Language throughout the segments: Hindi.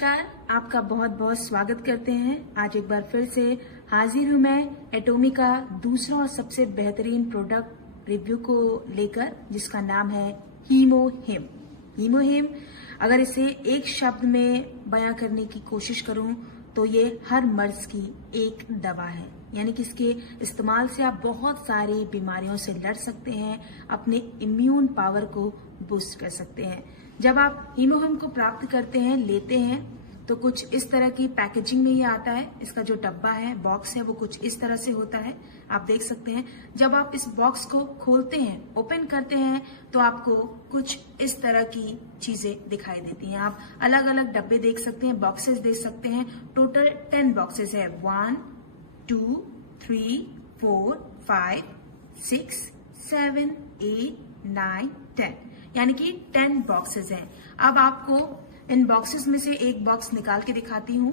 नमस्कार, आपका बहुत बहुत स्वागत करते हैं। आज एक बार फिर से हाजिर हूं मैं एटोमी का दूसरा और सबसे बेहतरीन प्रोडक्ट रिव्यू को लेकर, जिसका नाम है हीमोहिम। हीमोहिम अगर इसे एक शब्द में बयां करने की कोशिश करूं तो ये हर मर्ज की एक दवा है। यानी कि इसके इस्तेमाल से आप बहुत सारी बीमारियों से लड़ सकते हैं, अपने इम्यून पावर को बूस्ट कर सकते हैं। जब आप हीमोहिम को प्राप्त करते हैं, लेते हैं, तो कुछ इस तरह की पैकेजिंग में ये आता है। इसका जो डब्बा है, बॉक्स है, वो कुछ इस तरह से होता है, आप देख सकते हैं। जब आप इस बॉक्स को खोलते हैं, ओपन करते हैं, तो आपको कुछ इस तरह की चीजें दिखाई देती हैं। आप अलग अलग डब्बे देख सकते हैं, बॉक्सेस देख सकते हैं। टोटल 10 बॉक्सेस है। 1 2 3 4 5 6 7 8 9 10, यानी कि 10 बॉक्सेस हैं। अब आपको इन बॉक्सेस में से एक बॉक्स निकाल के दिखाती हूं।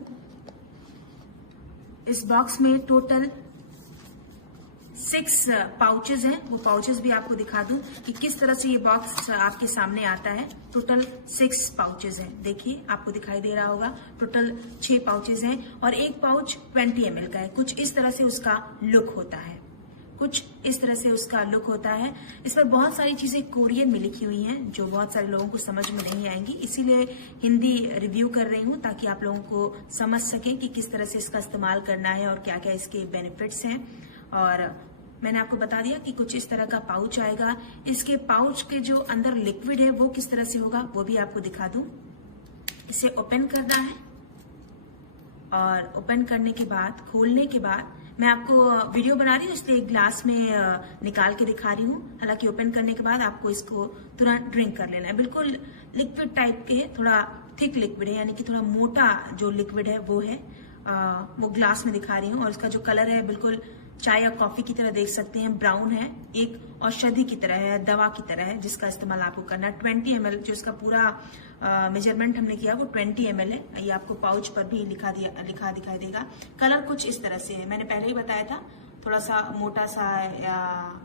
इस बॉक्स में टोटल 6 पाउचेस हैं। वो पाउचेस भी आपको दिखा दूं कि किस तरह से ये बॉक्स आपके सामने आता है। टोटल 6 पाउचेस हैं। देखिए, आपको दिखाई दे रहा होगा। टोटल 6 पाउचेस हैं और एक पाउच 20 ml का है। कुछ इस तरह से उसका लुक होता है। इस पर बहुत सारी चीजें कोरियन में लिखी हुई हैं, जो बहुत सारे लोगों को समझ में नहीं आएंगी, इसीलिए हिंदी रिव्यू कर रही हूं, ताकि आप लोगों को समझ सकें कि किस तरह से इसका इस्तेमाल करना है और क्या क्या इसके बेनिफिट्स हैं। और मैंने आपको बता दिया कि कुछ इस तरह का पाउच आएगा। इसके पाउच के जो अंदर लिक्विड है वो किस तरह से होगा वो भी आपको दिखा दूं। इसे ओपन करना है और ओपन करने के बाद, खोलने के बाद, मैं आपको वीडियो बना रही हूँ इसलिए एक ग्लास में निकाल के दिखा रही हूँ। हालांकि ओपन करने के बाद आपको इसको तुरंत ड्रिंक कर लेना है। बिल्कुल लिक्विड टाइप के है, थोड़ा थिक लिक्विड है, यानी कि थोड़ा मोटा जो लिक्विड है वो है। वो ग्लास में दिखा रही हूँ और इसका जो कलर है बिल्कुल चाय या कॉफी की तरह देख सकते हैं, ब्राउन है। एक औषधि की तरह है, दवा की तरह है, जिसका इस्तेमाल आपको करना है। 20 ml जो इसका पूरा मेजरमेंट हमने किया वो 20 ml है। ये आपको पाउच पर भी लिखा दिखाई देगा। कलर कुछ इस तरह से है, मैंने पहले ही बताया था। थोड़ा सा मोटा सा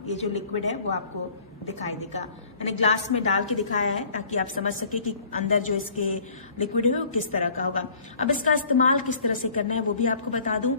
ये जो लिक्विड है वो आपको दिखाई देगा। मैंने ग्लास में डाल के दिखाया है ताकि आप समझ सके कि अंदर जो इसके लिक्विड है वो किस तरह का होगा। अब इसका इस्तेमाल किस तरह से करना है वो भी आपको बता दूं।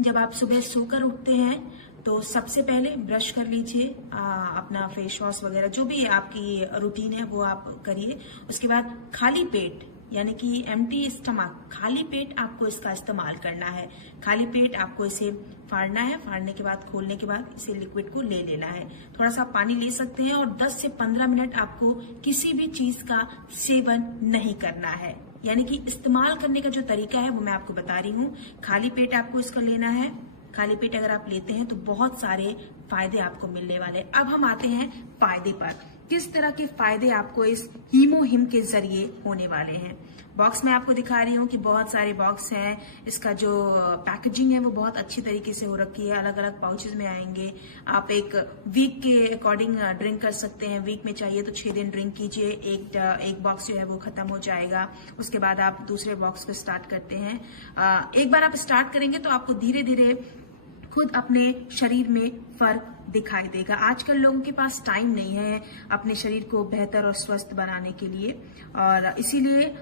जब आप सुबह सोकर उठते हैं तो सबसे पहले ब्रश कर लीजिए, अपना फेस वॉश वगैरह जो भी आपकी रूटीन है वो आप करिए। उसके बाद खाली पेट, यानी कि एम्प्टी स्टमक, खाली पेट आपको इसका इस्तेमाल करना है। खाली पेट आपको इसे फाड़ना है। फाड़ने के बाद, खोलने के बाद इसे लिक्विड को ले लेना है। थोड़ा सा पानी ले सकते हैं और 10 से 15 मिनट आपको किसी भी चीज का सेवन नहीं करना है। यानी कि इस्तेमाल करने का जो तरीका है वो मैं आपको बता रही हूँ। खाली पेट आपको इसका लेना है। खाली पेट अगर आप लेते हैं तो बहुत सारे फायदे आपको मिलने वाले। अब हम आते हैं फायदे पर। किस तरह के फायदे आपको इस हीमोहिम के जरिए होने वाले हैं। बॉक्स में आपको दिखा रही हूँ कि बहुत सारे बॉक्स हैं। इसका जो पैकेजिंग है वो बहुत अच्छी तरीके से हो रखी है। अलग अलग पाउचेस में आएंगे। आप एक वीक के अकॉर्डिंग ड्रिंक कर सकते हैं। वीक में चाहिए तो 6 दिन ड्रिंक कीजिए। एक बॉक्स जो है वो खत्म हो जाएगा। उसके बाद आप दूसरे बॉक्स को स्टार्ट करते हैं। एक बार आप स्टार्ट करेंगे तो आपको धीरे धीरे खुद अपने शरीर में फर्क दिखाई देगा। आजकल लोगों के पास टाइम नहीं है अपने शरीर को बेहतर और स्वस्थ बनाने के लिए, और इसीलिए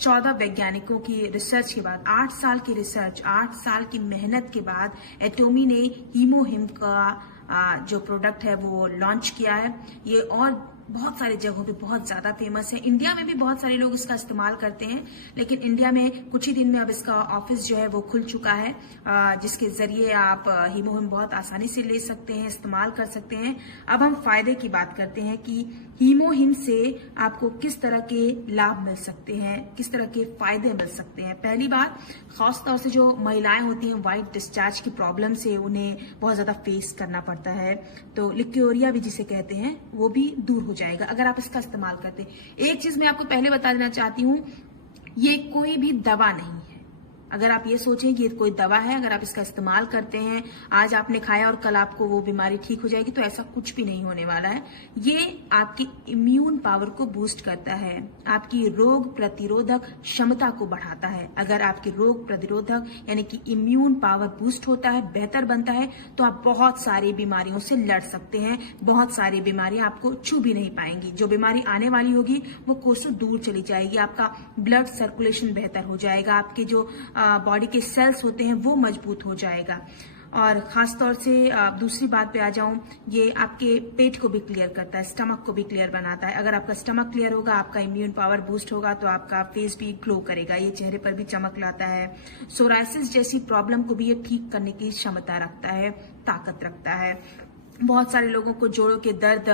14 वैज्ञानिकों की रिसर्च के बाद, 8 साल की रिसर्च, 8 साल की मेहनत के बाद एटोमी ने हीमोहिम का जो प्रोडक्ट है वो लॉन्च किया है। ये और बहुत सारी जगहों पे बहुत ज्यादा फेमस है। इंडिया में भी बहुत सारे लोग इसका इस्तेमाल करते हैं, लेकिन इंडिया में कुछ ही दिन में अब इसका ऑफिस जो है वो खुल चुका है, जिसके जरिए आप हीमोहिम बहुत आसानी से ले सकते हैं, इस्तेमाल कर सकते हैं। अब हम फायदे की बात करते हैं कि हीमोहिम से आपको किस तरह के लाभ मिल सकते हैं, किस तरह के फायदे मिल सकते हैं। पहली बात, खासतौर से जो महिलाएं होती हैं, व्हाइट डिस्चार्ज की प्रॉब्लम से उन्हें बहुत ज्यादा फेस करना पड़ता है, तो लिक्योरिया भी जिसे कहते हैं वो भी दूर हो जाएगा अगर आप इसका इस्तेमाल करते हैं। एक चीज मैं आपको पहले बता देना चाहती हूँ, ये कोई भी दवा नहीं है। अगर आप ये सोचें कि ये कोई दवा है, अगर आप इसका इस्तेमाल करते हैं, आज आपने खाया और कल आपको वो बीमारी ठीक हो जाएगी, तो ऐसा कुछ भी नहीं होने वाला है। ये आपकी इम्यून पावर को बूस्ट करता है, आपकी रोग प्रतिरोधक क्षमता को बढ़ाता है। अगर आपकी रोग प्रतिरोधक यानी कि इम्यून पावर बूस्ट होता है, बेहतर बनता है, तो आप बहुत सारी बीमारियों से लड़ सकते हैं। बहुत सारी बीमारियां आपको छू भी नहीं पाएंगी। जो बीमारी आने वाली होगी वो कोसों दूर चली जाएगी। आपका ब्लड सर्कुलेशन बेहतर हो जाएगा, आपके जो बॉडी के सेल्स होते हैं वो मजबूत हो जाएगा। और खास तौर से दूसरी बात पे आ जाऊं, ये आपके पेट को भी क्लियर करता है, स्टमक को भी क्लियर बनाता है। अगर आपका स्टमक क्लियर होगा, आपका इम्यून पावर बूस्ट होगा, तो आपका फेस भी ग्लो करेगा, ये चेहरे पर भी चमक लाता है। सोराइसिस जैसी प्रॉब्लम को भी ये ठीक करने की क्षमता रखता है, ताकत रखता है। बहुत सारे लोगों को जोड़ों के दर्द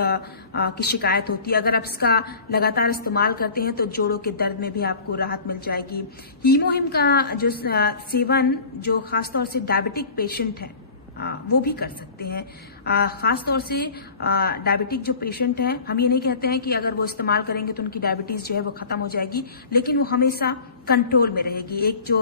की शिकायत होती है। अगर आप इसका लगातार इस्तेमाल करते हैं तो जोड़ों के दर्द में भी आपको राहत मिल जाएगी। हीमोहिम का जो सेवन जो खासतौर से डायबिटिक पेशेंट है वो भी कर सकते हैं। खासतौर से डायबिटिक जो पेशेंट है, हम ये नहीं कहते हैं कि अगर वो इस्तेमाल करेंगे तो उनकी डायबिटीज जो है वो खत्म हो जाएगी, लेकिन वो हमेशा कंट्रोल में रहेगी। एक जो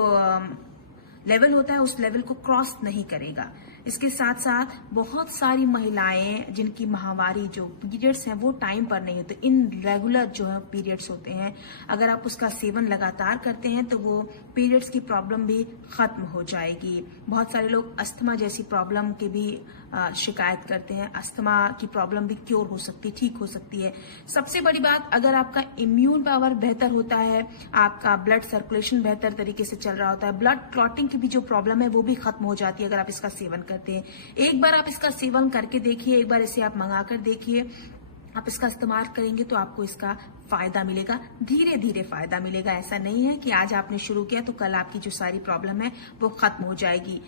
लेवल होता है उस लेवल को क्रॉस नहीं करेगा। इसके साथ साथ बहुत सारी महिलाएं जिनकी माहवारी जो पीरियड्स हैं वो टाइम पर नहीं होते, इनरेगुलर जो है पीरियड्स होते हैं, अगर आप उसका सेवन लगातार करते हैं तो वो पीरियड्स की प्रॉब्लम भी खत्म हो जाएगी। बहुत सारे लोग अस्थमा जैसी प्रॉब्लम के भी शिकायत करते हैं। अस्थमा की प्रॉब्लम भी क्योर हो सकती, ठीक हो सकती है। सबसे बड़ी बात, अगर आपका इम्यून पावर बेहतर होता है, आपका ब्लड सर्कुलेशन बेहतर तरीके से चल रहा होता है, ब्लड क्लॉटिंग की भी जो प्रॉब्लम है वो भी खत्म हो जाती है अगर आप इसका सेवन करते हैं। एक बार आप इसका सेवन करके देखिए, एक बार इसे आप मंगा कर देखिए, आप इसका इस्तेमाल करेंगे तो आपको इसका फायदा मिलेगा, धीरे धीरे फायदा मिलेगा। ऐसा नहीं है कि आज आपने शुरू किया तो कल आपकी जो सारी प्रॉब्लम है वो खत्म हो जाएगी।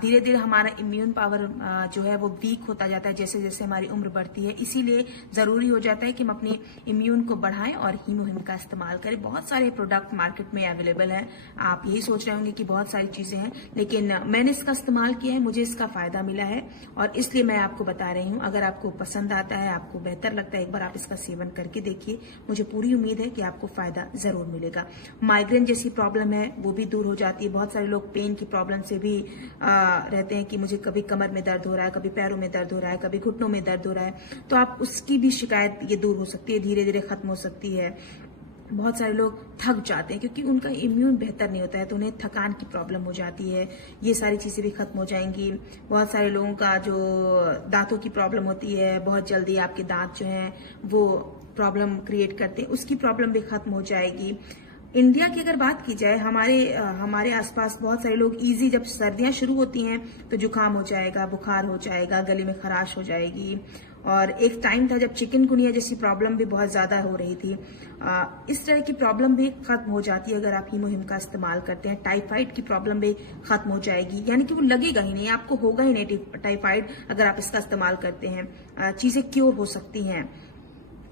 धीरे धीरे हमारा इम्यून पावर जो है वो वीक होता जाता है जैसे जैसे हमारी उम्र बढ़ती है। इसीलिए जरूरी हो जाता है कि हम अपने इम्यून को बढ़ाएं और हीमोहिम का इस्तेमाल करें। बहुत सारे प्रोडक्ट मार्केट में अवेलेबल है। आप यही सोच रहे होंगे कि बहुत सारी चीजें हैं, लेकिन मैंने इसका इस्तेमाल किया है, मुझे इसका फायदा मिला है और इसलिए मैं आपको बता रही हूँ। अगर आपको पसंद आता है, आपको बेहतर लगता है, एक बार आप इसका सेवन करके देखिए। मुझे पूरी उम्मीद है कि आपको फायदा जरूर मिलेगा। माइग्रेन जैसी प्रॉब्लम है वो भी दूर हो जाती है। बहुत सारे लोग पेन की प्रॉब्लम से भी रहते हैं कि मुझे कभी कमर में दर्द हो रहा है, कभी पैरों में दर्द हो रहा है, कभी घुटनों में दर्द हो रहा है, तो आप उसकी भी शिकायत ये दूर हो सकती है, धीरे धीरे खत्म हो सकती है। बहुत सारे लोग थक जाते हैं क्योंकि उनका इम्यून बेहतर नहीं होता है, तो उन्हें थकान की प्रॉब्लम हो जाती है। ये सारी चीजें भी खत्म हो जाएंगी। बहुत सारे लोगों का जो दांतों की प्रॉब्लम होती है, बहुत जल्दी आपके दांत जो हैं वो प्रॉब्लम क्रिएट करते हैं, उसकी प्रॉब्लम भी खत्म हो जाएगी। इंडिया की अगर बात की जाए, हमारे आसपास बहुत सारे लोग इजी, जब सर्दियां शुरू होती हैं तो जुकाम हो जाएगा, बुखार हो जाएगा, गले में खराश हो जाएगी। और एक टाइम था जब चिकनगुनिया जैसी प्रॉब्लम भी बहुत ज्यादा हो रही थी। इस तरह की प्रॉब्लम भी खत्म हो जाती है अगर आप हीमोहिम का इस्तेमाल करते हैं। टाइफाइड की प्रॉब्लम भी खत्म हो जाएगी, यानी कि वो लगेगा ही नहीं, आपको होगा ही नहीं टाइफाइड अगर आप इसका इस्तेमाल करते हैं। चीजें क्योर हो सकती हैं।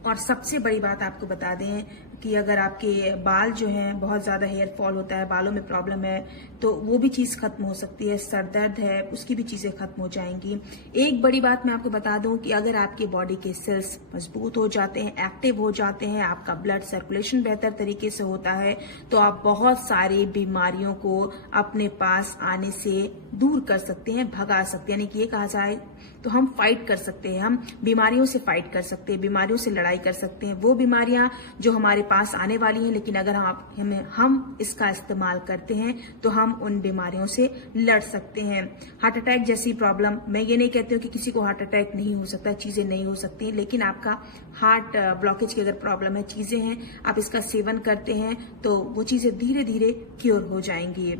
और सबसे बड़ी बात आपको बता दें कि अगर आपके बाल जो हैं बहुत ज्यादा हेयर फॉल होता है, बालों में प्रॉब्लम है, तो वो भी चीज खत्म हो सकती है। सर दर्द है, उसकी भी चीजें खत्म हो जाएंगी। एक बड़ी बात मैं आपको बता दूं कि अगर आपके बॉडी के सेल्स मजबूत हो जाते हैं, एक्टिव हो जाते हैं, आपका ब्लड सर्कुलेशन बेहतर तरीके से होता है, तो आप बहुत सारी बीमारियों को अपने पास आने से दूर कर सकते हैं, भगा सकते हैं। यानी कि ये कहा जाए तो हम फाइट कर सकते हैं, हम बीमारियों से फाइट कर सकते हैं, बीमारियों से लड़ाई कर सकते हैं। वो बीमारियां जो हमारे पास आने वाली हैं, लेकिन अगर हम इसका इस्तेमाल करते हैं तो हम उन बीमारियों से लड़ सकते हैं। हार्ट अटैक जैसी प्रॉब्लम, मैं ये नहीं कहती हूँ कि किसी को हार्ट अटैक नहीं हो सकता, चीजें नहीं हो सकती, लेकिन आपका हार्ट ब्लॉकेज की अगर प्रॉब्लम है, चीजें हैं, आप इसका सेवन करते हैं तो वो चीजें धीरे धीरे क्योर हो जाएंगी।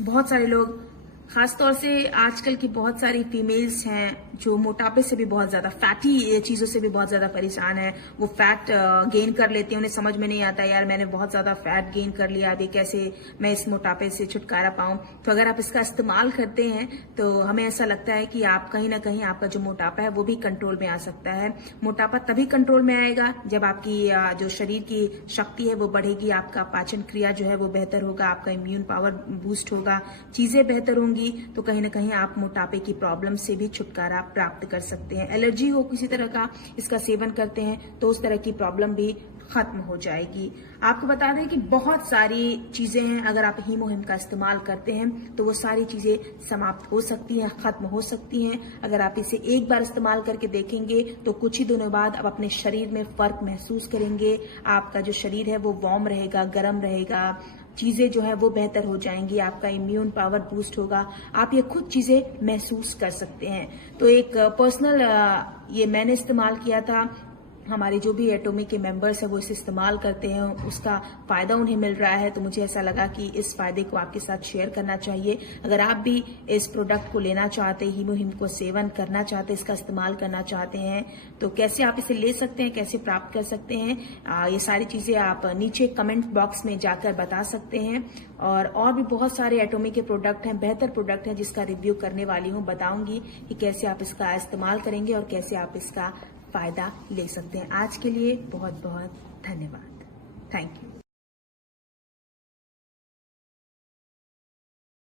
बहुत सारे लोग, खासतौर से आजकल की बहुत सारी फीमेल्स हैं जो मोटापे से भी बहुत ज्यादा, फैटी चीजों से भी बहुत ज्यादा परेशान है। वो फैट गेन कर लेते हैं, उन्हें समझ में नहीं आता यार मैंने बहुत ज्यादा फैट गेन कर लिया, अभी कैसे मैं इस मोटापे से छुटकारा पाऊं। तो अगर आप इसका इस्तेमाल करते हैं तो हमें ऐसा लगता है कि आप कहीं ना कहीं आपका जो मोटापा है वो भी कंट्रोल में आ सकता है। मोटापा तभी कंट्रोल में आएगा जब आपकी जो शरीर की शक्ति है वो बढ़ेगी, आपका पाचन क्रिया जो है वो बेहतर होगा, आपका इम्यून पावर बूस्ट होगा, चीजें बेहतर होंगी, तो कहीं ना कहीं आप मोटापे की प्रॉब्लम से भी छुटकारा प्राप्त कर सकते हैं। एलर्जी हो किसी तरह का, इसका सेवन करते हैं तो उस तरह की प्रॉब्लम भी खत्म हो जाएगी। आपको बता दें कि बहुत सारी चीजें हैं, अगर आप हीमोहिम का इस्तेमाल करते हैं तो वो सारी चीजें समाप्त हो सकती हैं, खत्म हो सकती हैं। अगर आप इसे एक बार इस्तेमाल करके देखेंगे तो कुछ ही दिनों बाद आप अपने शरीर में फर्क महसूस करेंगे। आपका जो शरीर है वो वार्म रहेगा, गर्म रहेगा, चीजें जो है वो बेहतर हो जाएंगी, आपका इम्यून पावर बूस्ट होगा, आप ये खुद चीजें महसूस कर सकते हैं। तो एक पर्सनल ये मैंने इस्तेमाल किया था, हमारे जो भी एटोमी के मेंबर्स हैं वो इसे इस्तेमाल करते हैं, उसका फायदा उन्हें मिल रहा है, तो मुझे ऐसा लगा कि इस फायदे को आपके साथ शेयर करना चाहिए। अगर आप भी इस प्रोडक्ट को लेना चाहते हैं, हीमोहिम को सेवन करना चाहते हैं, इसका इस्तेमाल करना चाहते हैं, तो कैसे आप इसे ले सकते हैं, कैसे प्राप्त कर सकते हैं, ये सारी चीजें आप नीचे कमेंट बॉक्स में जाकर बता सकते हैं। और भी बहुत सारे एटोमी के प्रोडक्ट हैं, बेहतर प्रोडक्ट हैं, जिसका रिव्यू करने वाली हूँ, बताऊंगी कि कैसे आप इसका इस्तेमाल करेंगे और कैसे आप इसका फायदा ले सकते हैं। आज के लिए बहुत बहुत धन्यवाद। Thank you.